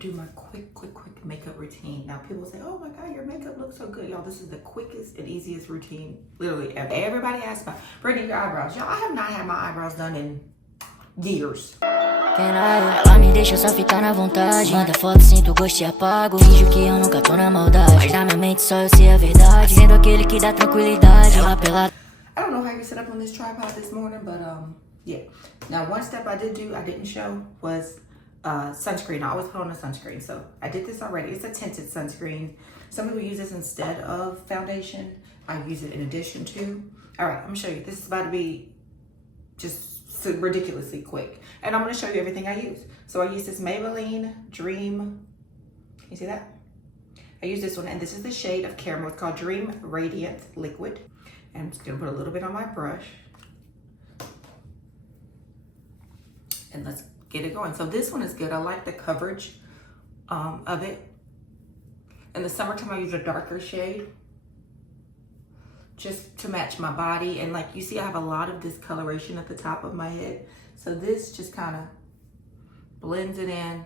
do my quick makeup routine. Now people say, oh my God, your makeup looks so good. Y'all, this is the quickest and easiest routine literally ever. Everybody asks about, Brittney, your eyebrows. Y'all, I have not had my eyebrows done in years. Ela me deixa só ficar na vontade. Manda foto, sinto o gosto e apago. Finjo que eu nunca tô na maldade, mas na minha mente só eu sei a verdade. Sendo aquele que dá tranquilidade. Ela pelada. I don't know how you set up on this tripod this morning, but yeah. Now one step I didn't show was sunscreen. I always put on a sunscreen, so I did this already. It's a tinted sunscreen. Some people use this instead of foundation. I use it in addition to. All right, I'm gonna show you. This is about to be just ridiculously quick, and I'm gonna show you everything I use. So I use this Maybelline Dream. You see that? I use this one, and this is the shade of caramel. It's called Dream Radiant Liquid. And I'm just gonna put a little bit on my brush. And let's get it going. So this one is good. I like the coverage of it. In the summertime, I use a darker shade just to match my body. And like you see, I have a lot of discoloration at the top of my head. So this just kind of blends it in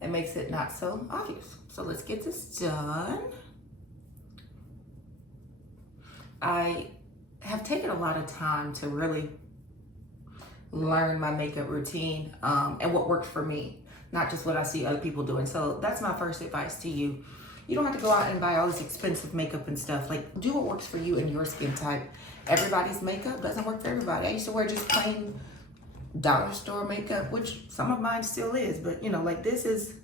and makes it not so obvious. So let's get this done. I have taken a lot of time to really learn my makeup routine and what works for me, not just what I see other people doing. So that's my first advice to you. You don't have to go out and buy all this expensive makeup and stuff. Like, do what works for you and your skin type. Everybody's makeup doesn't work for everybody. I used to wear just plain dollar store makeup, which some of mine still is, but you know, like this is,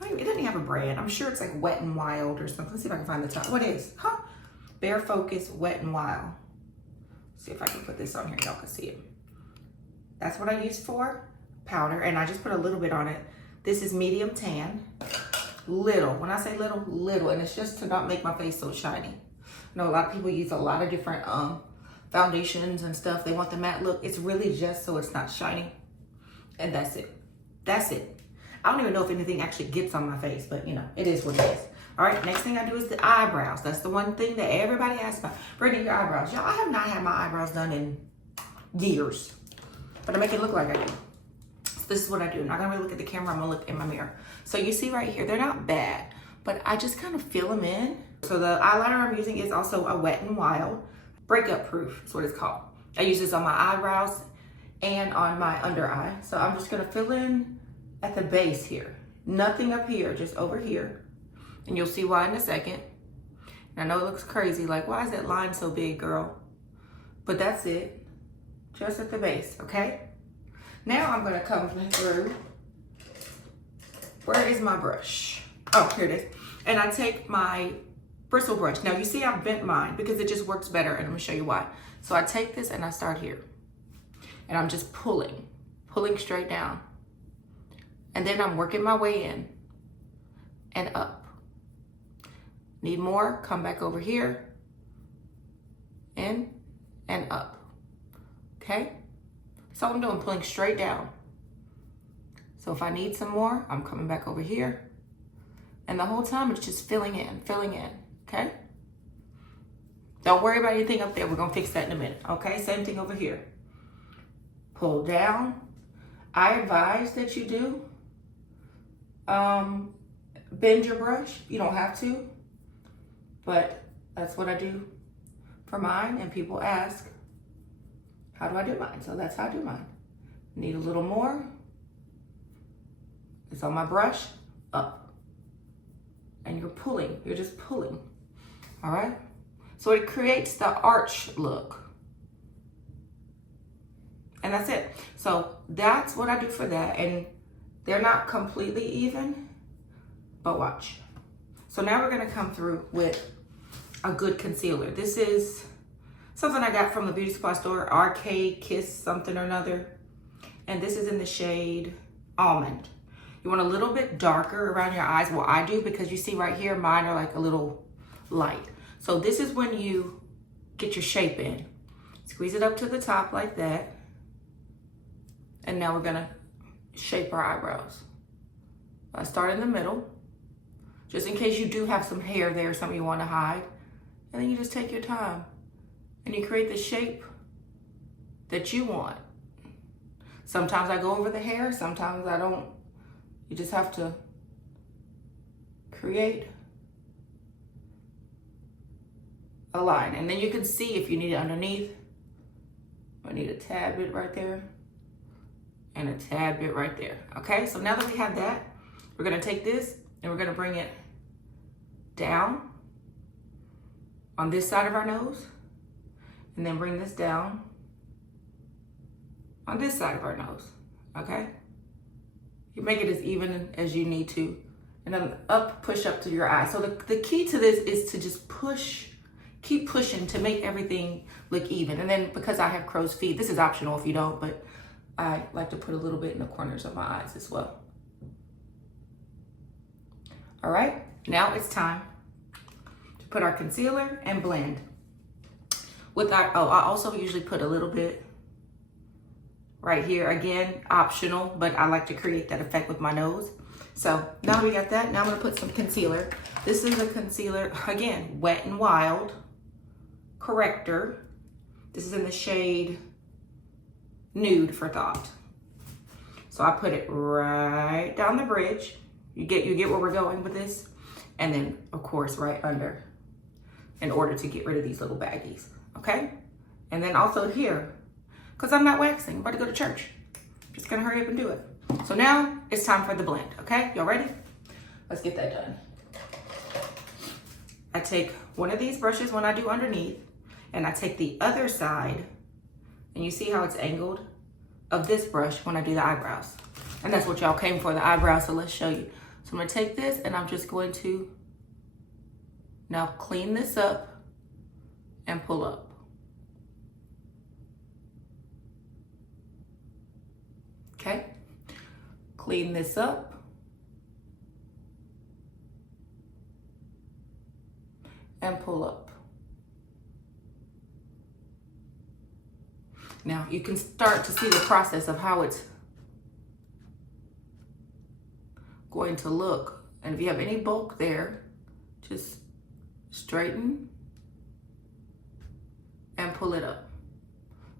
it doesn't even have a brand. I'm sure it's like Wet n Wild or something. Let's see if I can find the top. What is? Huh? Bare Focus Wet n Wild. See if I can put this on here, y'all can see it. That's what I use for powder, and I just put a little bit on it. This is medium tan, little. When I say little, little, and it's just to not make my face so shiny. I know a lot of people use a lot of different foundations and stuff. They want the matte look. It's really just so it's not shiny, and that's it. That's it. I don't even know if anything actually gets on my face, but you know, it is what it is. All right, next thing I do is the eyebrows. That's the one thing that everybody asks about. Brittney, your eyebrows. Y'all, I have not had my eyebrows done in years, but I make it look like I do. So this is what I do. I'm not gonna really look at the camera, I'm gonna look in my mirror. So you see right here, they're not bad, but I just kind of fill them in. So the eyeliner I'm using is also a Wet n Wild Breakup Proof, that's what it's called. I use this on my eyebrows and on my under eye. So I'm just gonna fill in at the base here. Nothing up here, just over here. And you'll see why in a second. And I know it looks crazy, like why is that line so big, girl? But that's it, just at the base, okay? Now I'm gonna come through. Where is my brush? Oh, here it is. And I take my bristle brush. Now you see I've bent mine because it just works better, and I'm gonna show you why. So I take this and I start here. And I'm just pulling straight down. And then I'm working my way in and up. Need more, come back over here, in and up, okay? That's all I'm doing, pulling straight down. So if I need some more, I'm coming back over here. And the whole time it's just filling in, okay? Don't worry about anything up there, we're gonna fix that in a minute, okay? Same thing over here. Pull down. I advise that you do bend your brush. You don't have to, but that's what I do for mine, and people ask, how do I do mine? So that's how I do mine. Need a little more. It's on my brush, up. And you're pulling, you're just pulling, all right? So it creates the arch look. And that's it. So that's what I do for that. And they're not completely even, but watch. So now we're gonna come through with a good concealer. This is something I got from the beauty supply store, Arcade Kiss something or another. And this is in the shade Almond. You want a little bit darker around your eyes. Well, I do, because you see right here, mine are like a little light. So this is when you get your shape in. Squeeze it up to the top like that. And now we're gonna shape our eyebrows. I start in the middle, just in case you do have some hair there, something you wanna hide. And then you just take your time and you create the shape that you want. Sometimes I go over the hair, sometimes I don't You just have to create a line. And then you can see if you need it underneath. I need a tad bit right there and a tad bit right there. Okay, so now that we have that, we're gonna take this and we're gonna bring it down on this side of our nose, and then bring this down on this side of our nose, okay? You make it as even as you need to, and then push up to your eye. So the key to this is to just push, keep pushing to make everything look even. And then because I have crow's feet, this is optional if you don't, but I like to put a little bit in the corners of my eyes as well. All right, now it's time to put our concealer and blend. With our, I also usually put a little bit right here. Again, optional, but I like to create that effect with my nose. So now we got that. Now I'm gonna put some concealer. This is a concealer, again, Wet n Wild Corrector. This is in the shade Nude for Thought. So I put it right down the bridge. You get where we're going with this. And then of course, right under, in order to get rid of these little baggies, okay? And then also here, because I'm not waxing, I'm about to go to church. Just gonna hurry up and do it. So now it's time for the blend, okay? Y'all ready? Let's get that done. I take one of these brushes when I do underneath, and I take the other side, and you see how it's angled, of this brush when I do the eyebrows. And that's what y'all came for, the eyebrows, so let's show you. So I'm gonna take this and I'm just going to now clean this up and pull up. Okay, clean this up. And pull up. Now you can start to see the process of how it's going to look. And if you have any bulk there, just straighten and pull it up.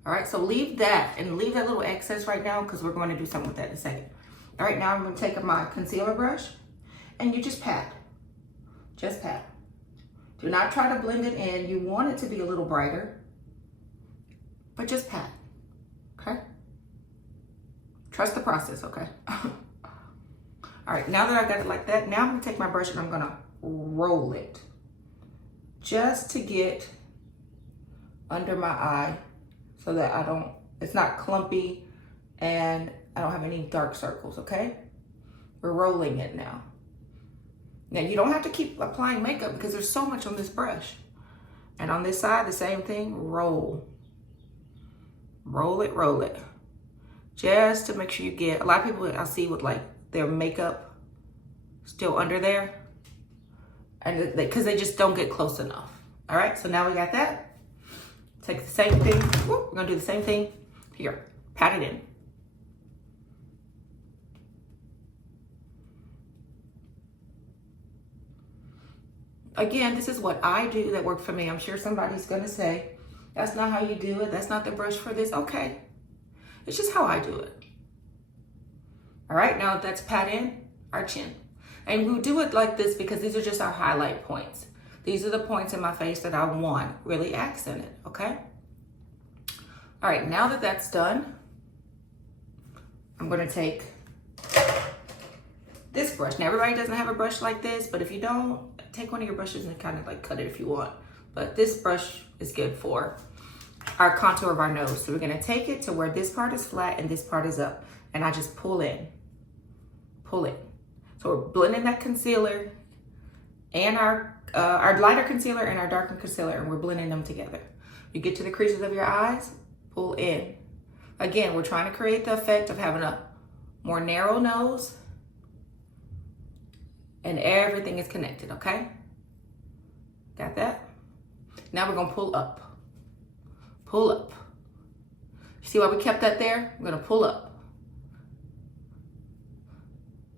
All right, so leave that and leave that little excess right now because we're going to do something with that in a second. All right, now I'm going to take my concealer brush and you just pat. Just pat. Do not try to blend it in. You want it to be a little brighter, but just pat, okay? Trust the process, okay? All right, now that I got it like that, now I'm gonna take my brush and I'm gonna roll it just to get under my eye so that it's not clumpy and I don't have any dark circles, okay? We're rolling it now. Now you don't have to keep applying makeup because there's so much on this brush. And on this side, the same thing, roll. Roll it, roll it. Just to make sure you get, a lot of people I see with like their makeup still under there, and because they just don't get close enough. All right, so now we got that. Take the same thing, we're gonna do the same thing here, pat it in. Again, this is what I do that worked for me. I'm sure somebody's gonna say, that's not how you do it, that's not the brush for this. Okay, it's just how I do it. All right, now that's pat in our chin. And we do it like this because these are just our highlight points. These are the points in my face that I want really accented, okay? All right, now that that's done, I'm gonna take this brush. Now everybody doesn't have a brush like this, but if you don't, take one of your brushes and kind of like cut it if you want. But this brush is good for our contour of our nose. So we're gonna take it to where this part is flat and this part is up. And I just pull in, pull it. So we're blending that concealer and our lighter concealer and our darker concealer, and we're blending them together. You get to the creases of your eyes, pull in. Again, we're trying to create the effect of having a more narrow nose and everything is connected, okay? Got that? Now we're gonna pull up. Pull up. See why we kept that there? We're gonna pull up.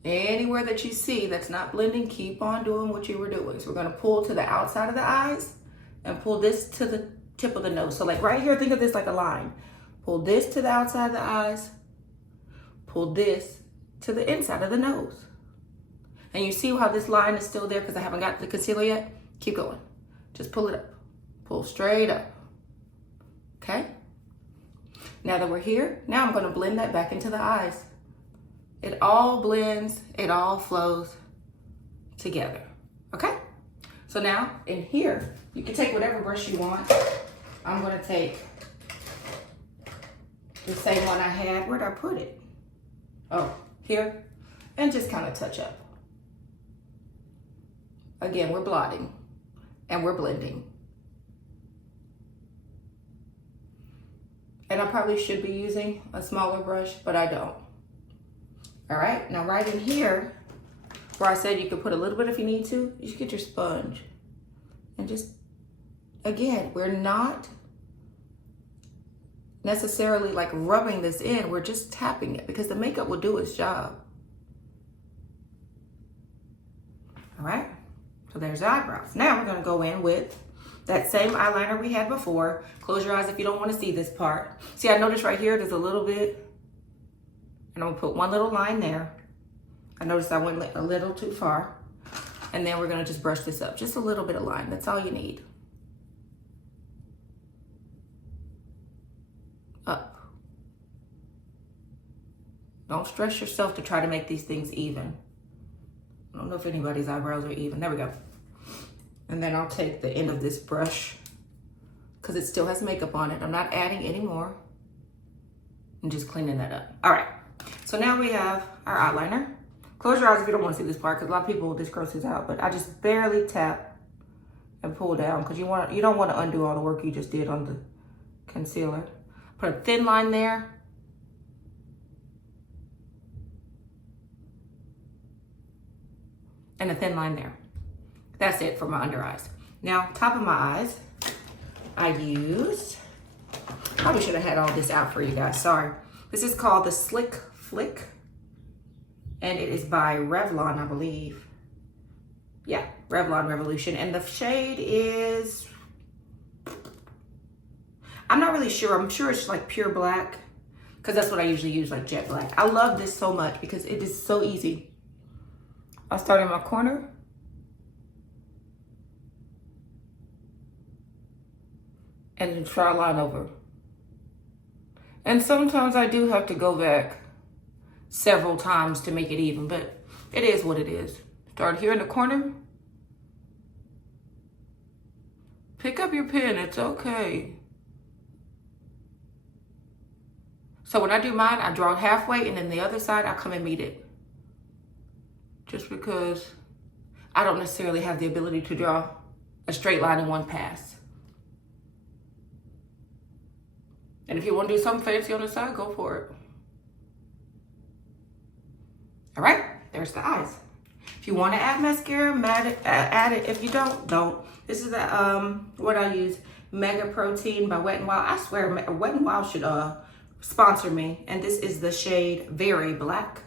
Anywhere that you see that's not blending, keep on doing what you were doing. So we're gonna pull to the outside of the eyes and pull this to the tip of the nose. So like right here, think of this like a line. Pull this to the outside of the eyes, pull this to the inside of the nose. And you see how this line is still there because I haven't got the concealer yet? Keep going. Just pull it up. Pull straight up. Okay? Now that we're here, now I'm gonna blend that back into the eyes. It all blends, it all flows together. Okay? So now in here, you can take whatever brush you want. I'm gonna take the same one I had. Where'd I put it? Oh, here. And just kind of touch up. Again, we're blotting and we're blending. And I probably should be using a smaller brush, but I don't. All right, now right in here, where I said you could put a little bit if you need to, you should get your sponge. And just, again, we're not necessarily like rubbing this in, we're just tapping it because the makeup will do its job. All right, so there's the eyebrows. Now we're gonna go in with that same eyeliner we had before. Close your eyes if you don't wanna see this part. See, I noticed right here, there's a little bit, and I'm gonna put one little line there. I noticed I went a little too far. And then we're gonna just brush this up. Just a little bit of line, that's all you need. Up. Don't stress yourself to try to make these things even. I don't know if anybody's eyebrows are even. There we go. And then I'll take the end of this brush because it still has makeup on it. I'm not adding any more. I'm just cleaning that up. All right, so now we have our eyeliner. Close your eyes if you don't want to see this part because a lot of people, this grosses out, but I just barely tap and pull down because you don't want to undo all the work you just did on the concealer. Put a thin line there. And a thin line there. That's it for my under eyes. Now, top of my eyes, I used, probably should have had all this out for you guys, sorry. This is called the Slick Flick. And it is by Revlon, I believe. Yeah, Revlon Revolution. And the shade is, I'm not really sure. I'm sure it's like pure black because that's what I usually use, like jet black. I love this so much because it is so easy. I'll start in my corner. And then try line over. And sometimes I do have to go back several times to make it even, but it is what it is. Start here in the corner. Pick up your pen, it's okay. So when I do mine, I draw it halfway and then the other side, I come and meet it. Just because I don't necessarily have the ability to draw a straight line in one pass. And if you want to do something fancy on the side, go for it. All right, there's the eyes. If you want to add mascara, add it. If you don't, don't. This is the what I use, Mega Protein by Wet n Wild. I swear, Wet n Wild should sponsor me. And this is the shade Very Black.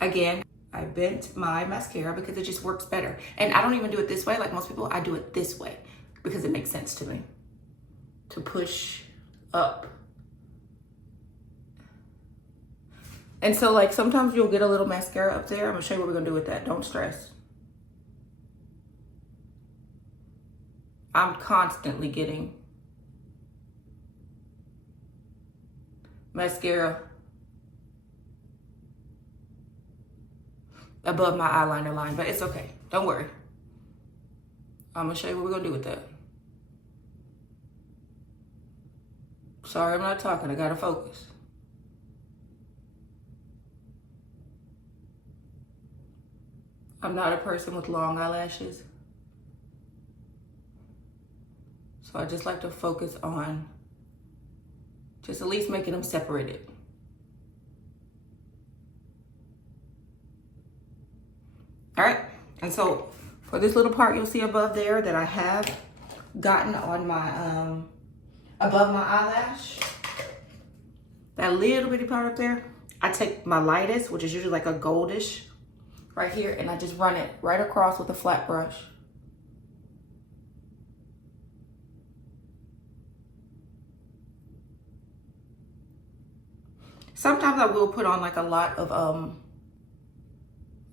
Again, I bent my mascara because it just works better. And I don't even do it this way like most people. I do it this way because it makes sense to me to push up. And so like sometimes you'll get a little mascara up there. I'm gonna show you what we're gonna do with that. Don't stress. I'm constantly getting mascara above my eyeliner line, but it's okay. Don't worry. I'm gonna show you what we're gonna do with that. Sorry, I'm not talking. I gotta focus. I'm not a person with long eyelashes. So I just like to focus on just at least making them separated. All right, and so for this little part you'll see above there that I have gotten on my, above my eyelash, that little bitty part up there, I take my lightest, which is usually like a goldish, right here, and I just run it right across with a flat brush. Sometimes I will put on like a lot of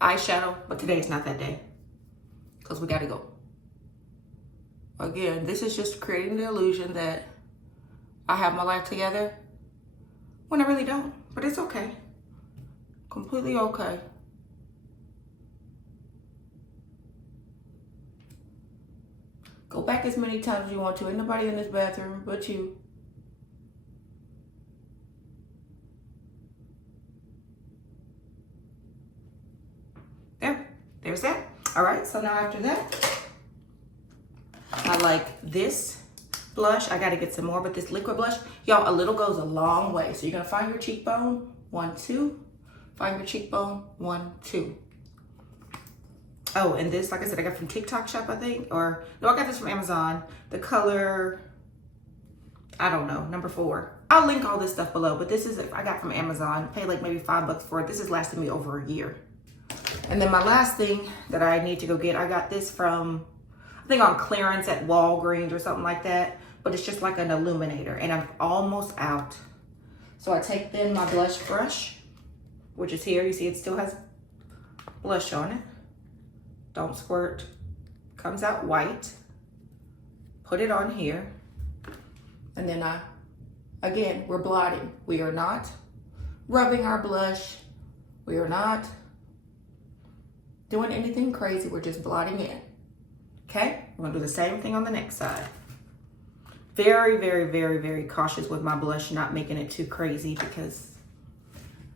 eyeshadow, but today's not that day because we gotta go. Again, this is just creating the illusion that I have my life together when I really don't, but it's okay. Completely okay. Go back as many times as you want to. Ain't nobody in this bathroom but you. There's that. All right, so now after that, I like this blush. I gotta get some more, but this liquid blush, y'all, a little goes a long way. So you're gonna find your cheekbone, 1, 2. Find your cheekbone, 1, 2. Oh, and this, like I said, I got from TikTok shop, I think, or no, I got this from Amazon. The color, I don't know, number 4. I'll link all this stuff below, but this is, I got from Amazon. Paid like maybe $5 for it. This has lasted me over a year. And then my last thing that I need to go get, I got this from, I think on clearance at Walgreens or something like that, but it's just like an illuminator, and I'm almost out. So I take then my blush brush, which is here. You see it still has blush on it. Don't squirt. Comes out white. Put it on here. And then again, we're blotting. We are not rubbing our blush. We are not doing anything crazy. We're just blotting in. Okay? We're gonna do the same thing on the next side. Very, very, very, very cautious with my blush, not making it too crazy, because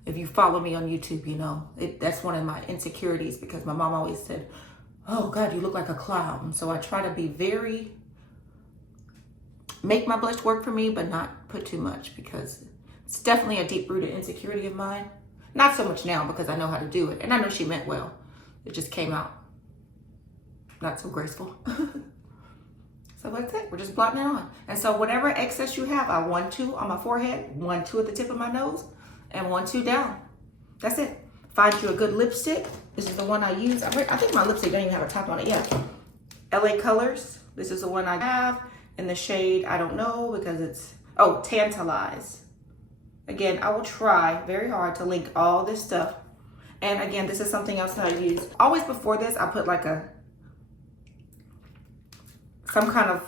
if you follow me on YouTube, you know, that's one of my insecurities, because my mom always said, oh God, you look like a clown. So I try to make my blush work for me, but not put too much, because it's definitely a deep-rooted insecurity of mine. Not so much now, because I know how to do it, and I know she meant well. It just came out not so graceful. So that's it. We're just blotting it on. And so whatever excess you have, I 1, 2 on my forehead, 1, 2 at the tip of my nose, and 1, 2 down. That's it. Find you a good lipstick. This is the one I use. I think my lipstick don't even have a top on it yet. LA Colors. This is the one I have in the shade, I don't know, because it's, oh, Tantalize. Again, I will try very hard to link all this stuff. And again, this is something else that I use. Always before this, I put like some kind of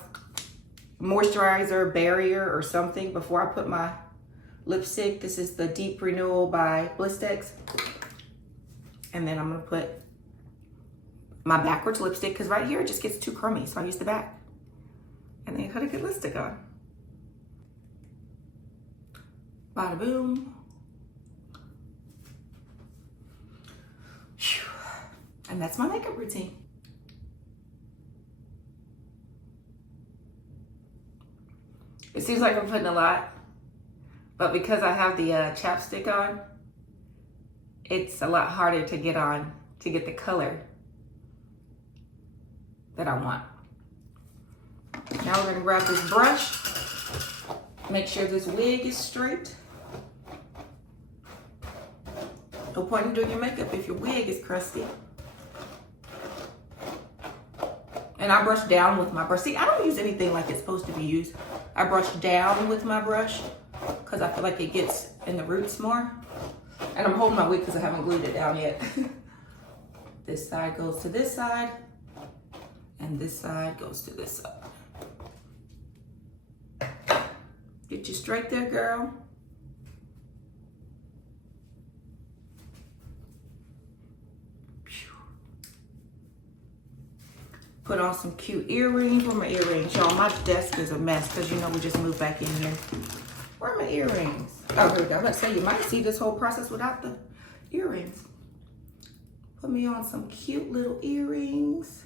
moisturizer barrier or something before I put my lipstick. This is the Deep Renewal by Blistex. And then I'm gonna put my backwards lipstick, because right here it just gets too crummy, so I use the back. And then put a good lipstick on. Bada boom. Whew. And that's my makeup routine. It seems like I'm putting a lot, but because I have the chapstick on, it's a lot harder to get on, to get the color that I want. Now we're gonna grab this brush, make sure this wig is straight. No point in doing your makeup if your wig is crusty. And I brush down with my brush. See, I don't use anything like it's supposed to be used. I brush down with my brush because I feel like it gets in the roots more. And I'm holding my wig because I haven't glued it down yet. This side goes to this side, and this side goes to this side. Get you straight there, girl. Put on some cute earrings. Where are my earrings? Y'all, my desk is a mess because you know we just moved back in here. Where are my earrings? Oh, here we go. I'm about to say, you might see this whole process without the earrings. Put me on some cute little earrings.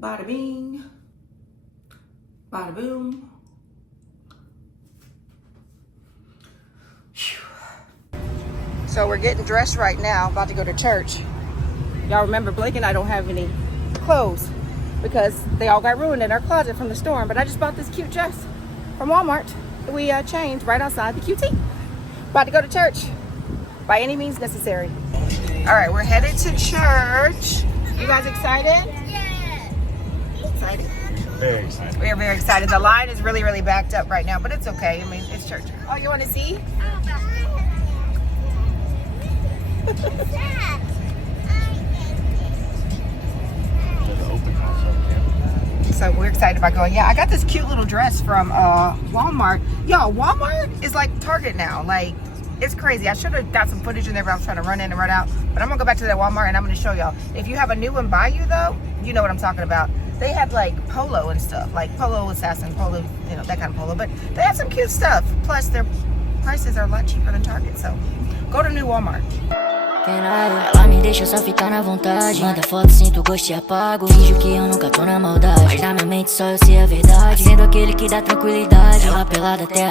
Bada bing. Bada boom. So we're getting dressed right now, about to go to church. Y'all remember Blake and I don't have any clothes because they all got ruined in our closet from the storm, but I just bought this cute dress from Walmart. We changed right outside the QT. About to go to church by any means necessary. All right, we're headed to church. You guys excited? Yes. Excited? Very excited. We are very excited. The line is really, really backed up right now, but it's okay. I mean, it's church. Oh, you want to see? excited about going. Yeah, I got this cute little dress from Walmart. Y'all, Walmart is like Target now. Like, it's crazy. I should have got some footage in there, but I was trying to run in and run out. But I'm gonna go back to that Walmart and I'm gonna show y'all. If you have a new one by you though, you know what I'm talking about. They have like polo and stuff, like polo assassin, polo, you know, that kind of polo. But they have some cute stuff. Plus their prices are a lot cheaper than Target. So go to new Walmart. Ela me deixa só ficar na vontade. Manda foto, sinto gosto e apago. Finjo que eu nunca tô na maldade, mas na minha mente só eu sei a verdade. Sendo aquele que dá tranquilidade. Ela pelada até